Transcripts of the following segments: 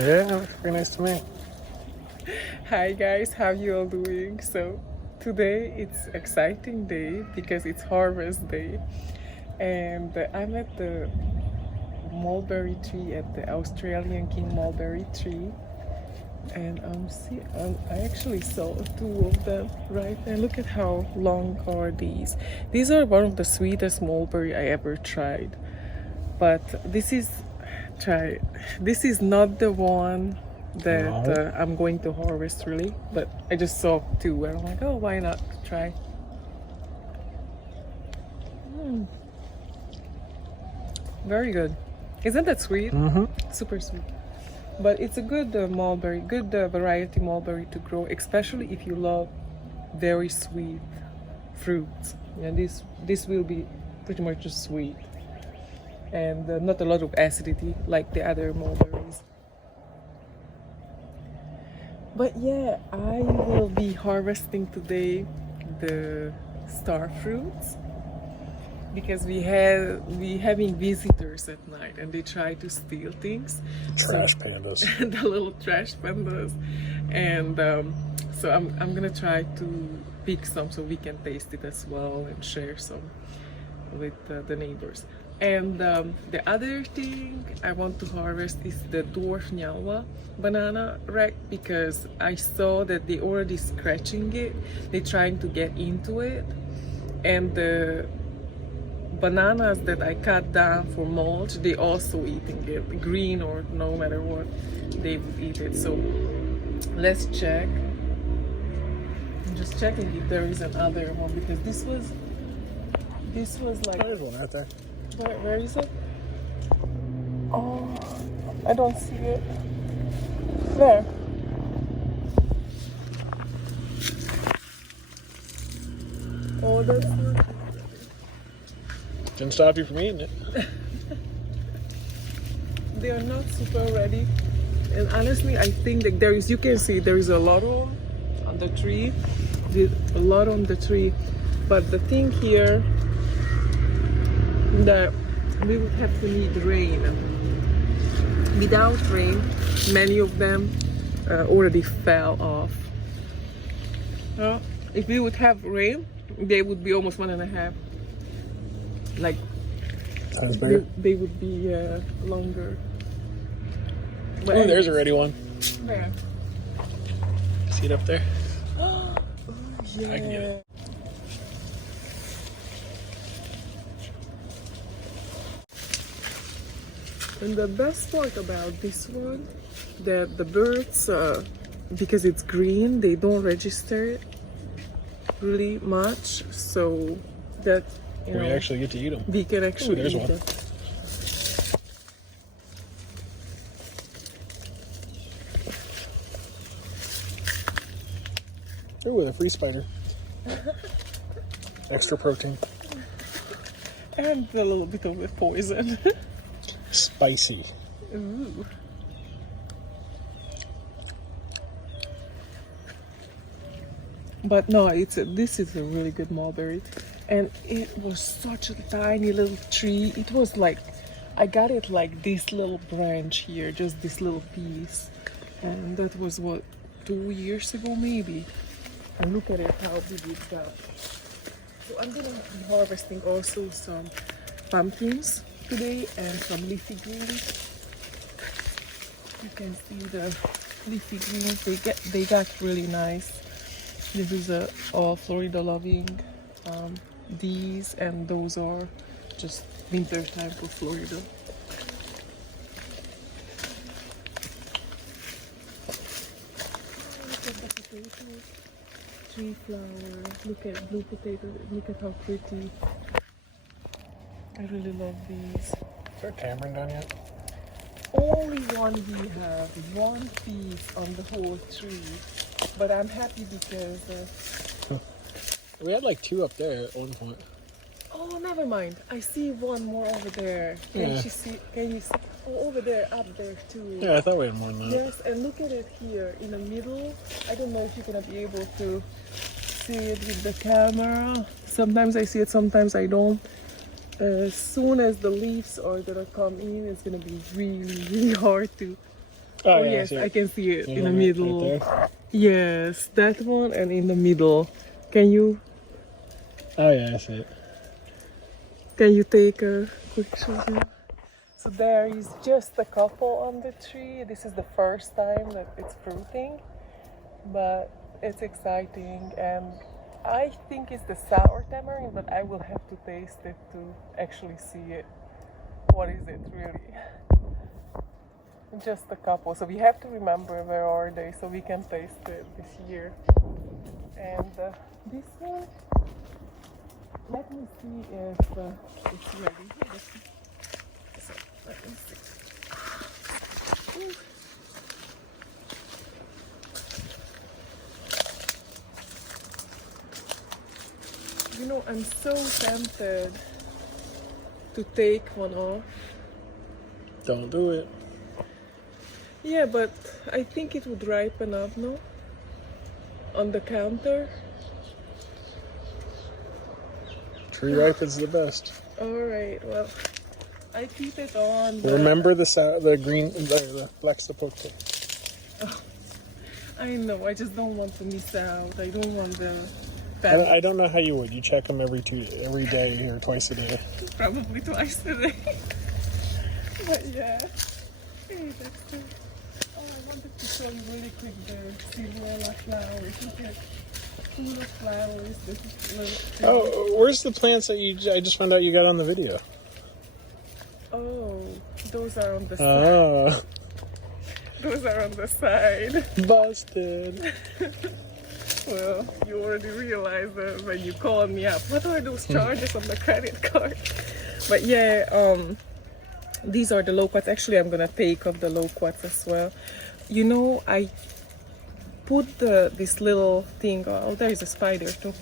Yeah, looks very nice to me. Hi guys, how you all doing? So today it's exciting day because it's harvest day, and I'm at the mulberry tree at the Australian King mulberry tree, and I actually saw two of them right there. Look at how long are these. These are one of the sweetest mulberry I ever tried, but try this is not the one that No. I'm going to harvest really, but I just saw two and I'm like, oh, why not try. Very good. Isn't that sweet? Mm-hmm. Super sweet. But it's a good mulberry, good variety mulberry to grow, especially if you love very sweet fruits. And this will be pretty much just sweet and not a lot of acidity like the other mulberries. But yeah, I will be harvesting today the star fruits because we having visitors at night and they try to steal things. Trash pandas. The little trash pandas, and so I'm gonna try to pick some so we can taste it as well and share some with the neighbors. And the other thing I want to harvest is the dwarf Namwah banana rack because I saw that they already scratching it. They're trying to get into it, and the bananas that I cut down for mulch, they also eating it, green or no matter what, they would eat it. So let's check. I'm just checking if there is another one because this was like, There's one out there. where is it? Oh, I don't see it. There. Oh, that's not. Didn't stop you from eating it. They are not super ready, and honestly I think that there is, you can see there is a lot on the tree, a lot on the tree, but the thing here that we would have to need rain. Without rain many of them already fell off. If we would have rain they would be almost 1.5, like they would be longer. But Oh, there's already one. Where? See it up there? Oh, yeah. I can get it. And the best part about this one, that the birds, because it's green, they don't register it really much, so that We actually get to eat them. we can actually there's eat one. it. Ooh, with a free spider. Extra protein. And a little bit of the poison. Spicy. Ooh. But no, this is a really good mulberry, and it was such a tiny little tree. It was like, I got it like this little branch here, just this little piece, and that was what, 2 years ago maybe. And look at it, how big it got. So I'm gonna be harvesting also some pumpkins today and some leafy greens. You can see the leafy greens, they got really nice. This is all Florida loving. These and those are just winter time for Florida. Look at the potatoes, tree flower. Look at blue potato. Look at how pretty. I really love these. Is our tamarind done yet? Only one we have, one piece on the whole tree. But I'm happy because We had like 2 up there at one point. oh, never mind. I see one more over there. Can Yeah. you see? Oh, over there, up there too. Yeah, I thought we had more than that. Yes, and look at it here in the middle. I don't know if you're gonna be able to see it with the camera. Sometimes I see it, sometimes I don't. As soon as the leaves are gonna come in, it's gonna be really, really hard to Oh yeah, I yes, see I it. can see it There's in the one right middle. there. Yes, that one and in the middle. Can you Oh yeah, I see it. take a quick shot here? So there is just a couple on the tree. This is the first time that it's fruiting, but it's exciting, and I think it's the sour tamarind, but I will have to taste it to actually see it. What is it really? Just a couple. So we have to remember where are they so we can taste it this year. And this one, let me see if it's ready. So let me see. You know, I'm so tempted to take one off. Don't do it. Yeah, but I think it would ripen up, no? On the counter. Tree ripe is the best. Alright, well, I keep it on. Remember the green, the black stapote. I know, I just don't want to miss out. I don't want the I don't know how you would. You check them every day or twice a day. probably twice a day. But yeah. Hey, that's good. Oh, I wanted to show you really quick the Cinderella flowers. Look at full of flowers. This is little. Oh, where's the plants that I just found out you got on the video? Oh, those are on the side. Oh, Those are on the side. busted. Well, you already realized that when you called me up. What are those charges on the credit card? But yeah, these are the loquats. Actually, I'm gonna take off the loquats as well. You know, I put this little thing. Oh, there is a spider too.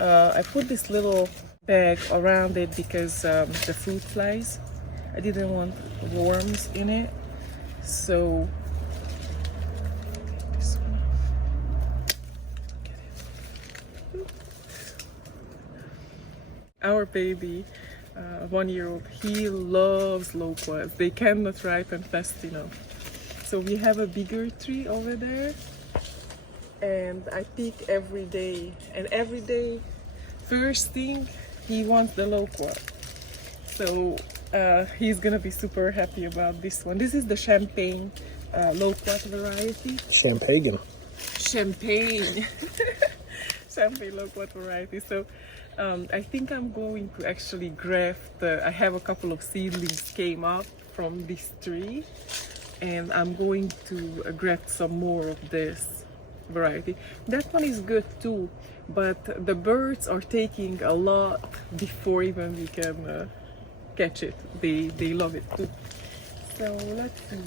I put this little bag around it because the fruit flies. I didn't want worms in it, so. This one off. Get it. Our baby, 1-year-old, he loves loquats. They cannot ripen fast enough. So we have a bigger tree over there, and I pick every day. And every day, first thing, he wants the loquat. So he's gonna be super happy about this one. This is the champagne loquat variety. Champagne. Champagne. Champagne loquat variety. So I think I'm going to actually graft. I have a couple of seedlings came up from this tree, and I'm going to graft some more of this variety. That one is good too, but the birds are taking a lot before even we can catch it. They love it too. So let's see.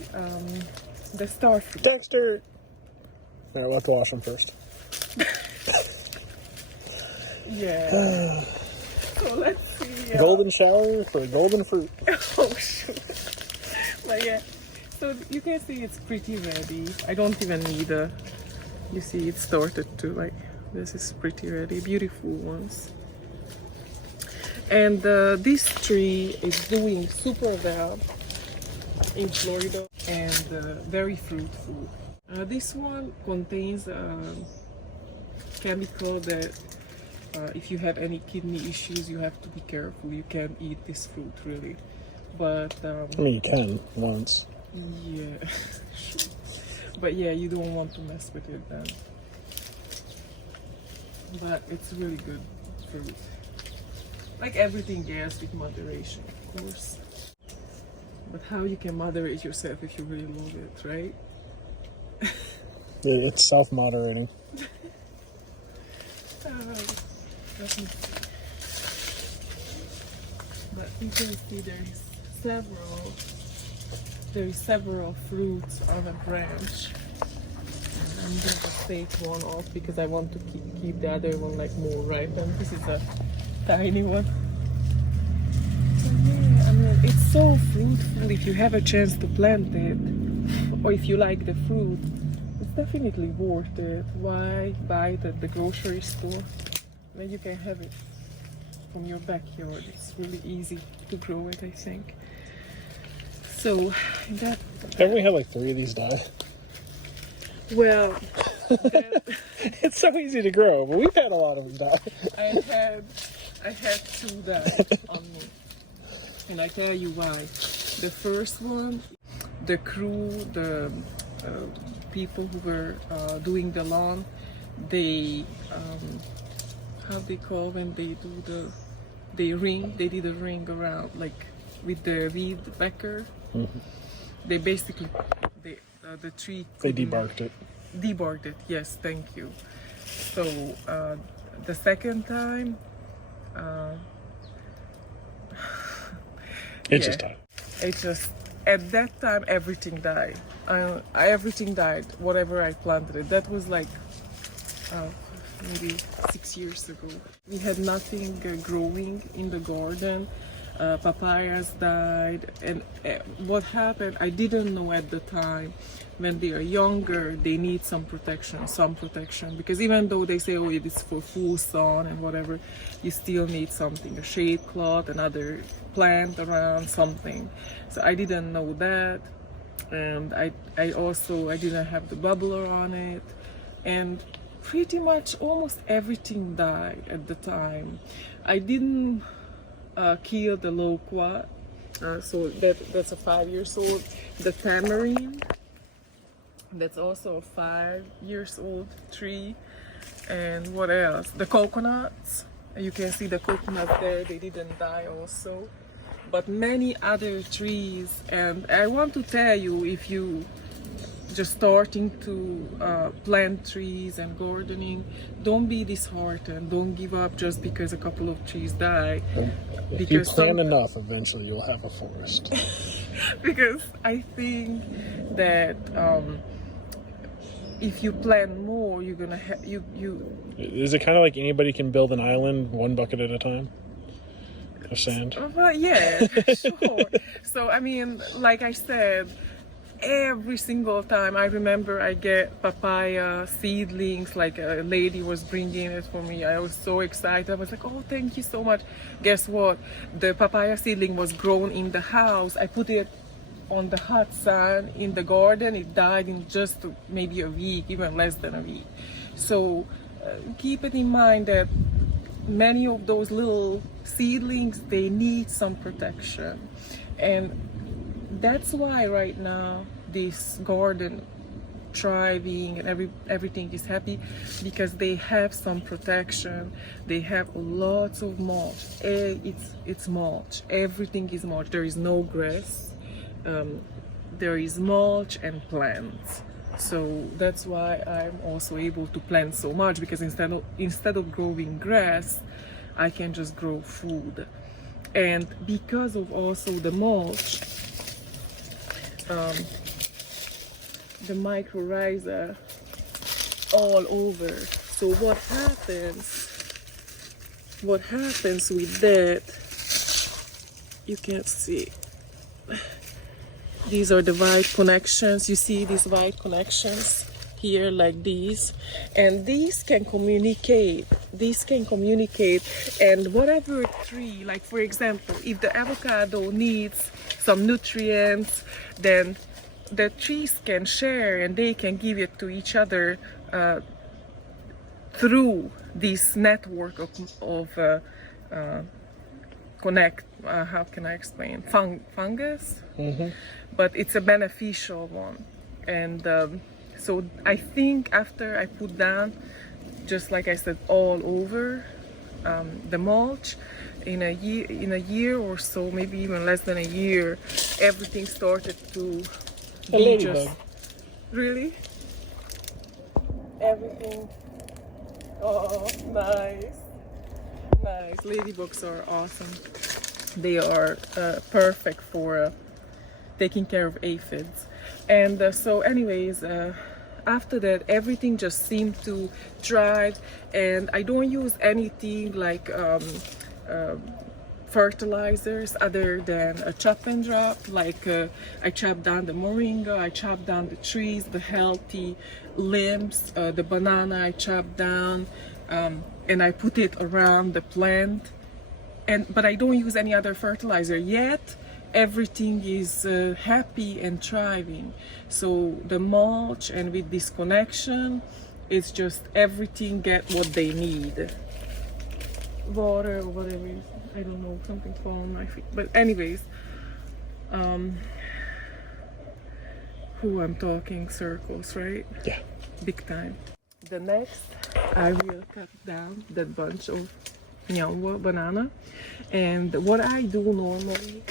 The star fruit. Dexter. All right, we'll have to wash them first. Yeah. So let's see. Golden shower for golden fruit. Oh shoot. But yeah. So you can see it's pretty ready. I don't even need a. You see, it started to like. This is pretty ready. Beautiful ones. And this tree is doing super well in Florida and very fruitful. This one contains a chemical that if you have any kidney issues, you have to be careful. You can't eat this fruit really, but I mean, you can once. yeah. But yeah, you don't want to mess with it then. But it's really good fruit. Like everything else with moderation, of course. But how you can moderate yourself if you really love it, right? Yeah, it's self-moderating. Let me see. But you can see there is several fruits on a branch. And I'm gonna take one off because I want to keep the other one like more ripe. And this is a tiny one. So yeah, I mean, it's so fruitful if you have a chance to plant it, or if you like the fruit. It's definitely worth it. Why buy it at the grocery store when you can have it from your backyard? It's really easy to grow it, I think. So that, Haven't we had like 3 of these die? well, that, It's so easy to grow, but we've had a lot of them die. I had 2 die on me, and I tell you why. The first one, the crew, the people who were doing the lawn, they how they call when they do they did a ring around, like with the weed whacker. Mm-hmm. They basically the tree They debarked it. Debarked it, yes, thank you. So the second time, It just died. it just, at that time everything died. Everything died, whatever I planted it. That was like maybe 6 years ago. We had nothing growing in the garden. Papayas died, and what happened, I didn't know at the time. When they are younger, they need some protection, because even though they say, oh, it is for full sun and whatever, you still need something, a shade cloth, another plant around, something. So I didn't know that, and I didn't have the bubbler on it, and pretty much almost everything died at the time. I didn't kill the Loquat, so that's a 5 years old. The tamarind, that's also a 5 years old tree. And what else? The coconuts, you can see the coconuts there, they didn't die also. But many other trees, and I want to tell you, if you just starting to plant trees and gardening, don't be disheartened, don't give up just because a couple of trees die. If you plant enough, eventually you'll have a forest. Because I think that if you plant more, you're gonna have you. Is it kind of like anybody can build an island 1 bucket at a time of sand? Well, yeah, sure. So I mean, like I said, every single time I remember I get papaya seedlings, like a lady was bringing it for me. I was so excited. I was like, oh, thank you so much. Guess what? The papaya seedling was grown in the house. I put it on the hot sun in the garden. It died in just maybe a week, even less than a week. So keep it in mind that many of those little seedlings, they need some protection. And that's why right now this garden thriving and everything is happy, because they have some protection. They have lots of mulch. It's mulch. Everything is mulch. There is no grass. There is mulch and plants. So that's why I'm also able to plant so much, because instead of growing grass, I can just grow food. And because of also the mulch, the mycorrhiza all over. So what happens with that, you can see, these are the white connections. You see these white connections here, like these, and these can communicate. And whatever tree, like for example, if the avocado needs some nutrients, then the trees can share and they can give it to each other through this network of connect. How can I explain? Fungus. Mm-hmm. But it's a beneficial one. And so I think after I put down, just like I said, all over the mulch, in a year or so, maybe even less than a year, everything started to be just really everything. Oh, nice. Ladybugs are awesome. They are perfect for taking care of aphids. And so anyways, after that, everything just seemed to thrive. And I don't use anything like fertilizers other than a chop and drop. Like I chop down the moringa, I chop down the trees, the healthy limbs, the banana I chop down, and I put it around the plant. But I don't use any other fertilizer yet. everything is happy and thriving. So the mulch and with this connection, it's just everything get what they need. Water or whatever, I don't know, something fall on my feet. But anyways, who I'm talking circles, right? Yeah. Big time. The next, I will cut down that bunch of Namwah banana. And what I do normally,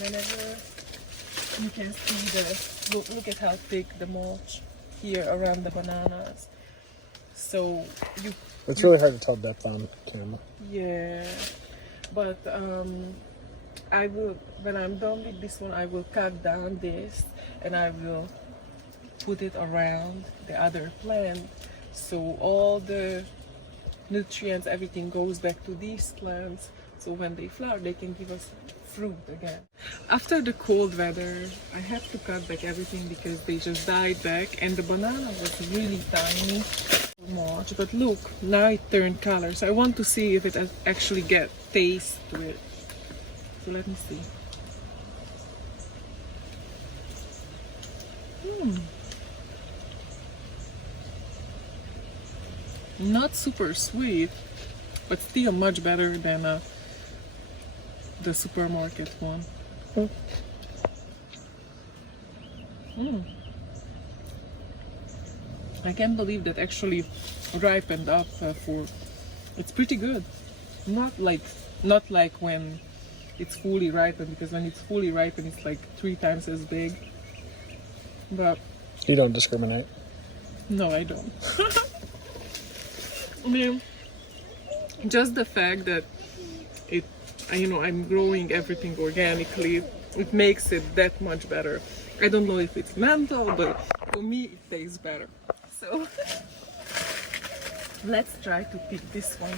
whenever you can see look at how thick the mulch here around the bananas. So It's really hard to tell depth on camera. yeah, but I will, when I'm done with this one, I will cut down this and I will put it around the other plant, so all the nutrients, everything goes back to these plants, so when they flower they can give us fruit again. After the cold weather, I have to cut back everything because they just died back, and the banana was really tiny. Much, but look, now it turned color, so I want to see if it actually get taste to it. So let me see. Not super sweet, but still much better than the supermarket one. I can't believe that actually ripened up for. It's pretty good. Not like when it's fully ripened, because when it's fully ripened, it's like 3 times as big. But you don't discriminate. No, I don't. I mean, just the fact that I'm growing everything organically, it makes it that much better. I don't know if it's mental, but for me it tastes better. So let's try to pick this one.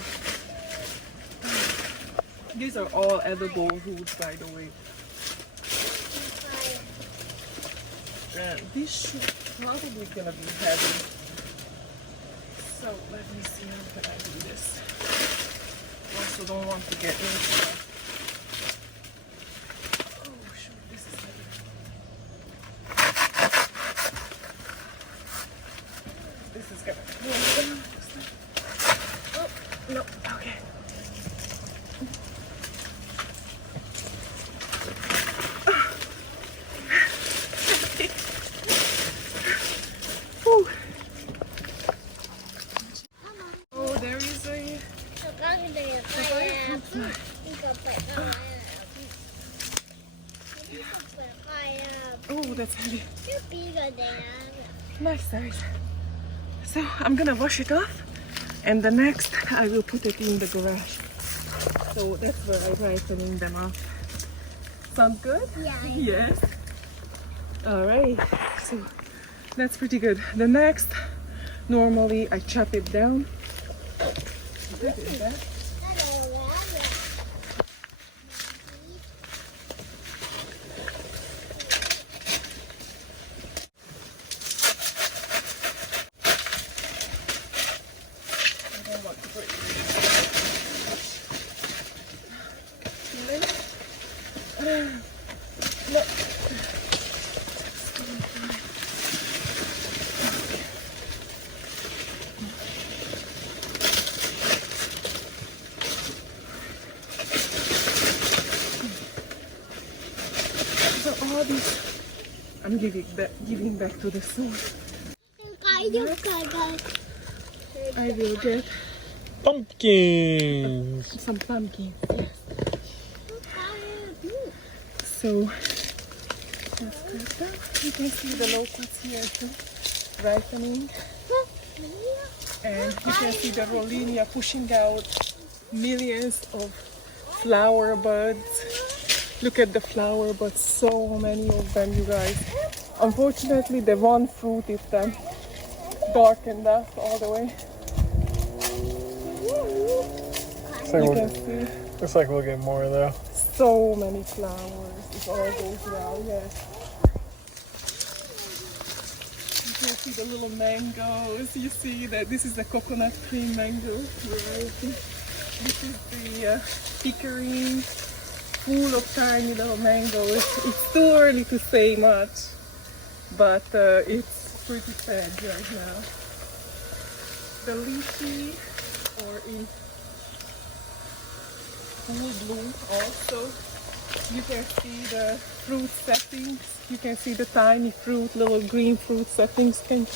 These are all edible roots, by the way. This should probably gonna be heavy. So let me see how can I do this. Also don't want to get into that. Oh shoot, this is heavy. This is gonna. Oh no, okay. Oh, there is a. Oh, that's heavy. Nice size. So I'm gonna wash it off, and the next I will put it in the garage. So that's where I'm ripening them off. Sounds good? Yeah. Yes. All right. So that's pretty good. The next, normally I chop it down. So all these, I'm giving back to the source. I will get Pumpkins. some pumpkins. Yes. So let's cut that. You can see the loquats here too, ripening, and you can see the rollinia pushing out millions of flower buds. Look at the flower buds, so many of them, you guys. Unfortunately, the one fruit is darkened up all the way. You can see Looks like we'll get more though. so many flowers. It all goes well, yes. You can see the little mangoes. You see that this is the coconut cream mango variety. This is the pickering. full of tiny little mangoes. It's too early to say much, but it's pretty sad right now. The lychee are in full bloom also. You can see the fruit settings. You can see the tiny fruit, little green fruit settings. Can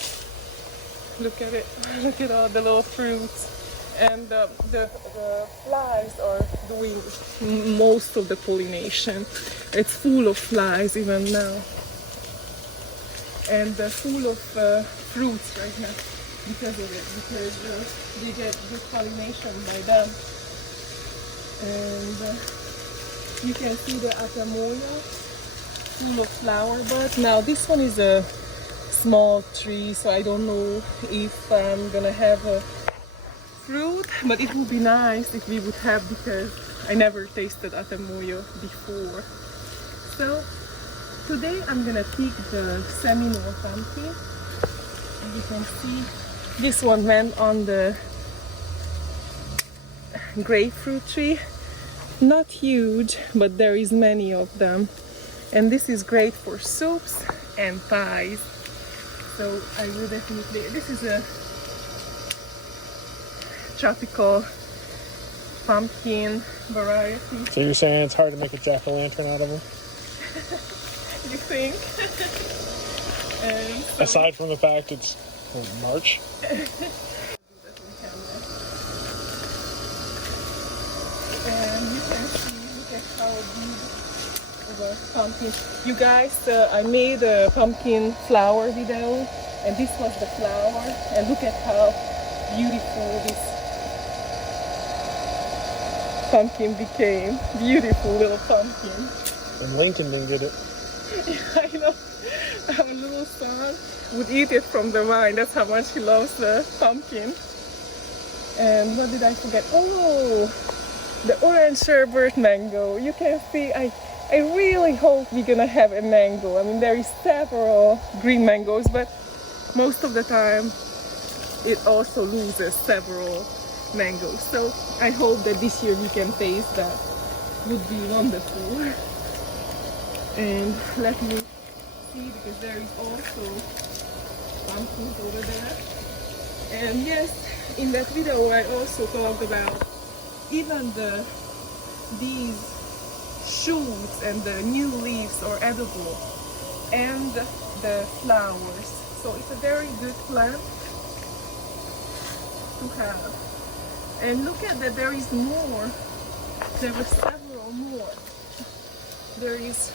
look at it. Look at all the little fruits. And the flies are doing most of the pollination. It's full of flies even now. And full of fruits right now because of it. Because they get good pollination by them. And you can see the atamoya full of flower buds. Now this one is a small tree, so I don't know if I'm gonna have a fruit, but it would be nice if we would have, because I never tasted atamoya before. So today I'm gonna pick the Seminole pumpkin. And you can see this one went on the grapefruit tree. Not huge, but there is many of them, and this is great for soups and pies. So I will definitely, this is a tropical pumpkin variety. So you're saying it's hard to make a jack-o'-lantern out of them? You think? And so, aside from the fact it's March. and you can see, look at how big of a pumpkin. You guys, I made a pumpkin flower video, and this was the flower, and look at how beautiful this pumpkin became. Beautiful little pumpkin. And Lincoln didn't get it. I know. Our little son would eat it from the vine. That's how much he loves the pumpkin. And what did I forget? Oh, the orange sherbet mango. You can see, I really hope we're gonna have a mango. I mean, there is several green mangoes, but most of the time it also loses several mangoes. So I hope that this year we can taste that. Would be wonderful. And let me see, because there is also pumpkins over there. And yes, in that video I also talked about even these shoots and the new leaves are edible, and the flowers. So it's a very good plant to have. And look at that, there is more. There were several more. There is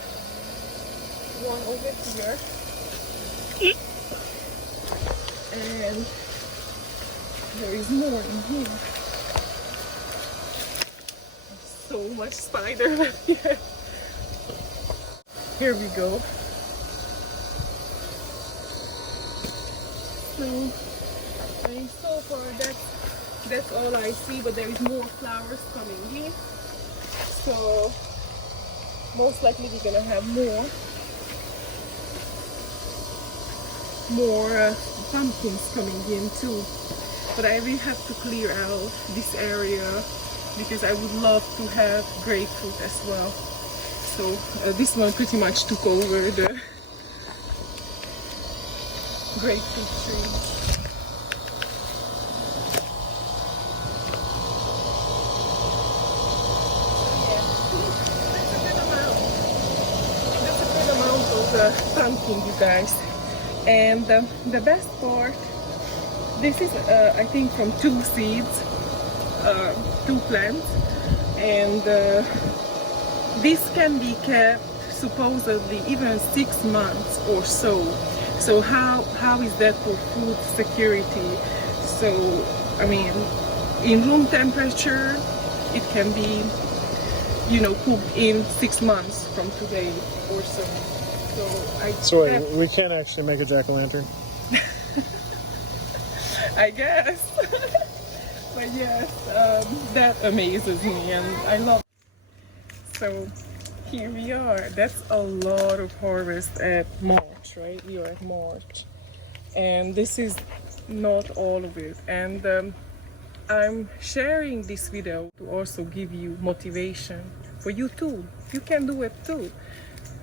one over here. And there is more in here. So much spider web here. Here we go. So far that's all I see, but there is more flowers coming in. So most likely we're gonna have more pumpkins coming in too. But I will have to clear out this area because I would love to have grapefruit as well. So this one pretty much took over the grapefruit tree. Pumpkin, you guys. And the best part, this is I think from 2 seeds, 2 plants, and this can be kept supposedly even 6 months or so. So how is that for food security? So I mean, in room temperature it can be, you know, cooked in 6 months from today or so. So we can't actually make a jack-o'-lantern? I guess. But yes, that amazes me and I love it. So here we are. That's a lot of harvest at March, right? We are at March. And this is not all of it. And I'm sharing this video to also give you motivation for you too. You can do it too.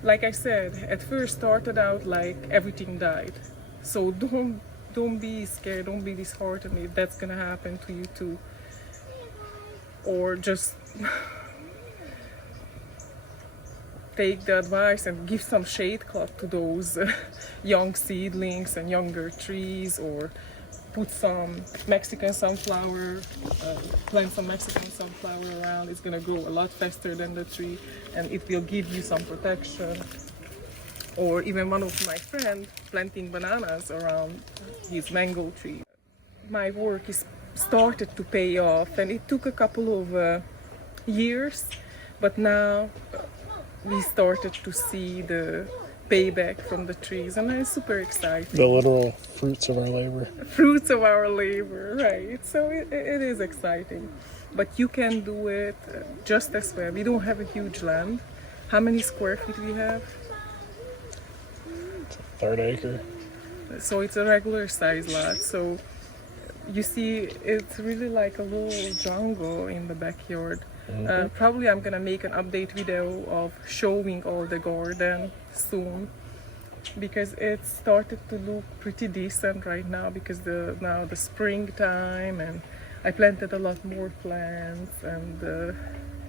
Like I said, at first started out like everything died. So don't be scared, don't be disheartened if that's gonna happen to you too. Or just take the advice and give some shade cloth to those young seedlings and younger trees, or put some Mexican sunflower, plant some Mexican sunflower around. It's gonna grow a lot faster than the tree and it will give you some protection. Or even one of my friends planting bananas around his mango tree. My work is started to pay off, and it took a couple of years, but now we started to see the payback from the trees, and I'm super excited. The literal fruits of our labor. Fruits of our labor, right? So it is exciting, but you can do it just as well. We don't have a huge land. How many square feet we have? Third acre. So it's a regular size lot. So you see, it's really like a little jungle in the backyard. Probably I'm gonna make an update video of showing all the garden soon, because it started to look pretty decent right now, because now the springtime, and I planted a lot more plants, and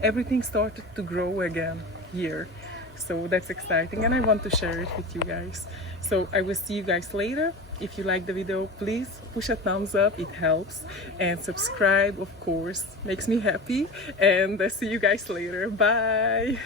everything started to grow again here. So that's exciting, and I want to share it with you guys. So I will see you guys later. If you like the video, please push a thumbs up, it helps, and subscribe, of course, makes me happy. And see you guys later. Bye.